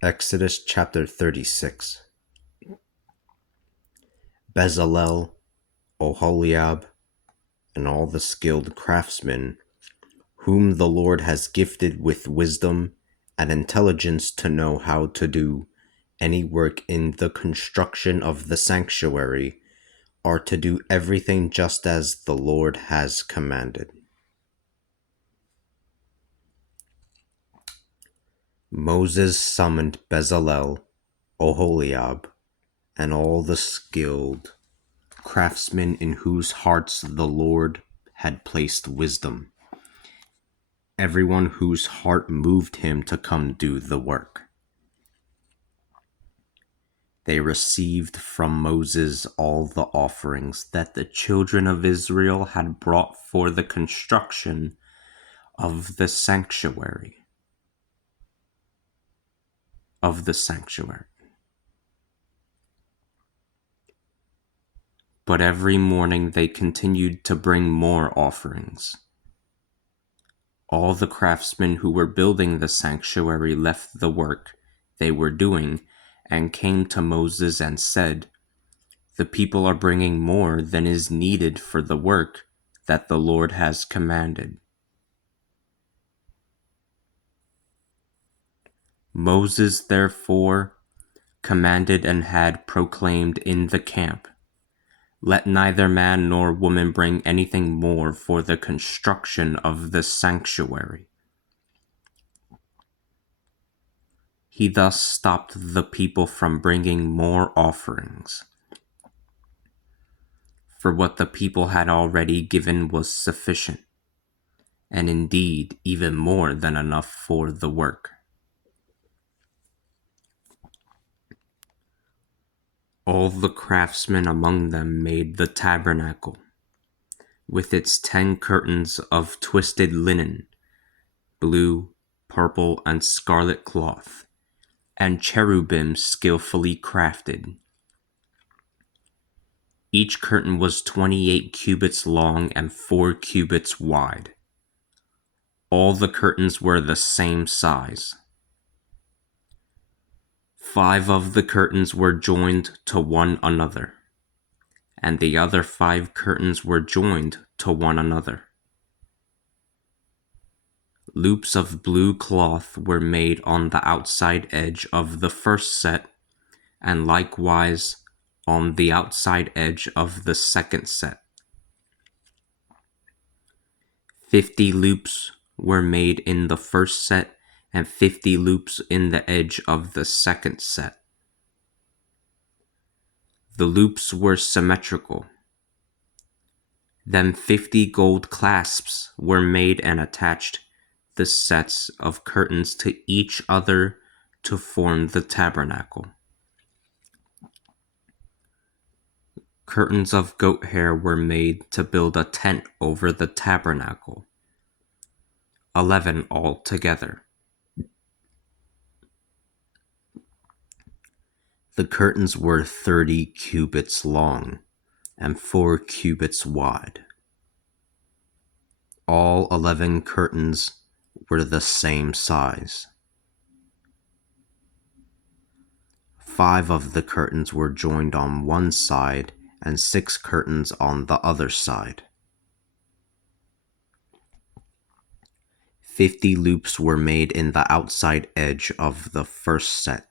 Exodus chapter 36. Bezalel, Oholiab, and all the skilled craftsmen, whom the Lord has gifted with wisdom and intelligence to know how to do any work in the construction of the sanctuary, are to do everything just as the Lord has commanded. Moses summoned Bezalel, Oholiab, and all the skilled craftsmen in whose hearts the Lord had placed wisdom, everyone whose heart moved him to come do the work. They received from Moses all the offerings that the children of Israel had brought for the construction of the sanctuary. But every morning they continued to bring more offerings. All the craftsmen who were building the sanctuary left the work they were doing and came to Moses and said, "The people are bringing more than is needed for the work that the Lord has commanded." Moses therefore commanded and had proclaimed in the camp, "Let neither man nor woman bring anything more for the construction of the sanctuary." He thus stopped the people from bringing more offerings, for what the people had already given was sufficient, and indeed even more than enough for the work. All the craftsmen among them made the tabernacle, with its 10 curtains of twisted linen, blue, purple, and scarlet cloth, and cherubim skillfully crafted. Each curtain was 28 cubits long and 4 cubits wide. All the curtains were the same size. 5 of the curtains were joined to one another, and the other 5 curtains were joined to one another. Loops of blue cloth were made on the outside edge of the first set, and likewise on the outside edge of the second set. 50 loops were made in the first set, and 50 loops in the edge of the second set. The loops were symmetrical. Then 50 gold clasps were made and attached the sets of curtains to each other to form the tabernacle. Curtains of goat hair were made to build a tent over the tabernacle, 11 altogether. The curtains were 30 cubits long and 4 cubits wide. All 11 curtains were the same size. 5 of the curtains were joined on one side and 6 curtains on the other side. 50 loops were made in the outside edge of the first set,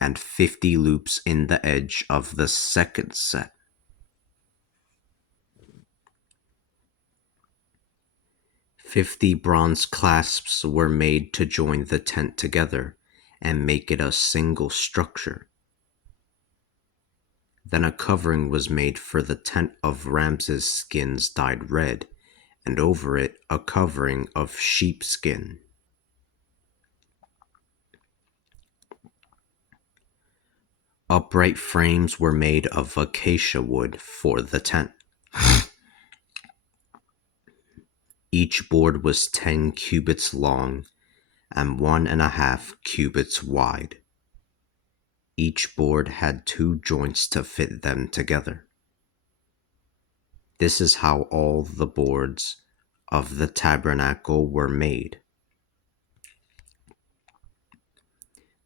and 50 loops in the edge of the second set. 50 bronze clasps were made to join the tent together and make it a single structure. Then a covering was made for the tent of ram's skins dyed red, and over it a covering of sheepskin. Upright frames were made of acacia wood for the tent. Each board was 10 cubits long and 1.5 cubits wide. Each board had 2 joints to fit them together. This is how all the boards of the tabernacle were made.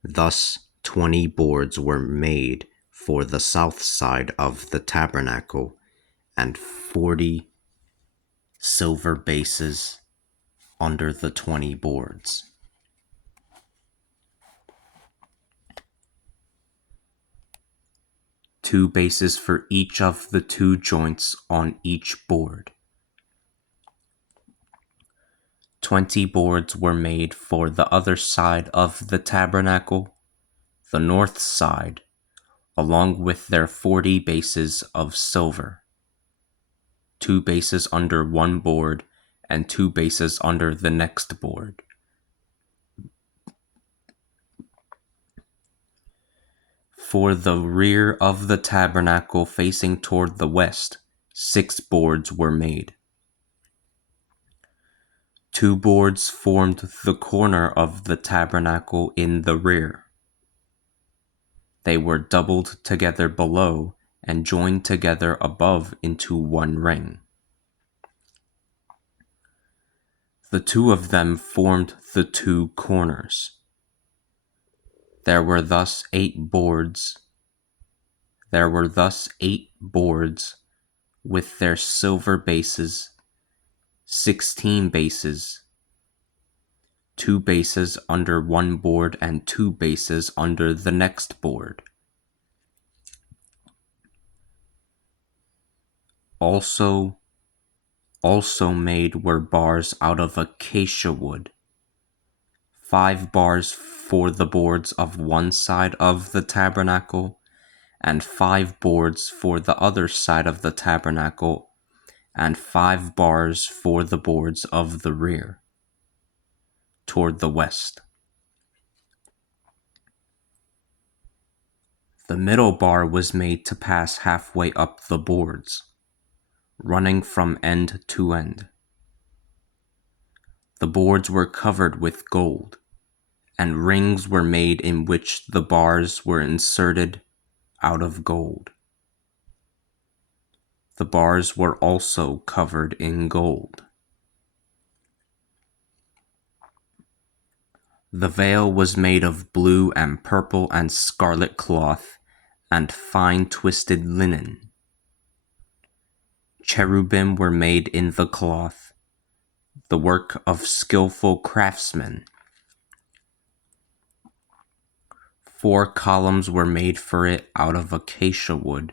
Thus 20 boards were made for the south side of the tabernacle, and 40 silver bases under the 20 boards. Two bases for each of the two joints on each board. 20 boards were made for the other side of the tabernacle, the north side, along with their 40 bases of silver. 2 bases under one board and 2 bases under the next board. For the rear of the tabernacle facing toward the west, 6 boards were made. 2 boards formed the corner of the tabernacle in the rear. They were doubled together below and joined together above into one ring. The 2 of them formed the 2 corners. There were thus 8 boards. With their silver bases, 16 bases, 2 bases under one board and 2 bases under the next board. Also made were bars out of acacia wood, 5 bars for the boards of one side of the tabernacle, and 5 boards for the other side of the tabernacle, and 5 bars for the boards of the rear, toward the west. The middle bar was made to pass halfway up the boards, running from end to end. The boards were covered with gold, and rings were made in which the bars were inserted out of gold. The bars were also covered in gold. The veil was made of blue and purple and scarlet cloth and fine twisted linen. Cherubim were made in the cloth, the work of skillful craftsmen. 4 columns were made for it out of acacia wood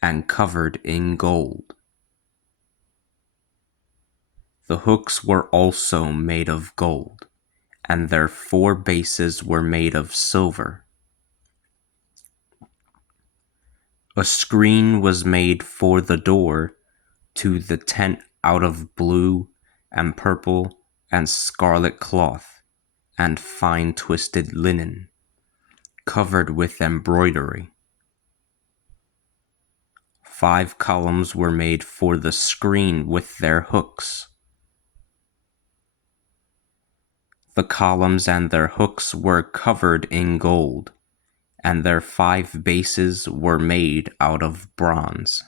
and covered in gold. The hooks were also made of gold, and their 4 bases were made of silver. A screen was made for the door to the tent out of blue and purple and scarlet cloth and fine twisted linen, covered with embroidery. 5 columns were made for the screen with their hooks. The columns and their hooks were covered in gold, and their 5 bases were made out of bronze.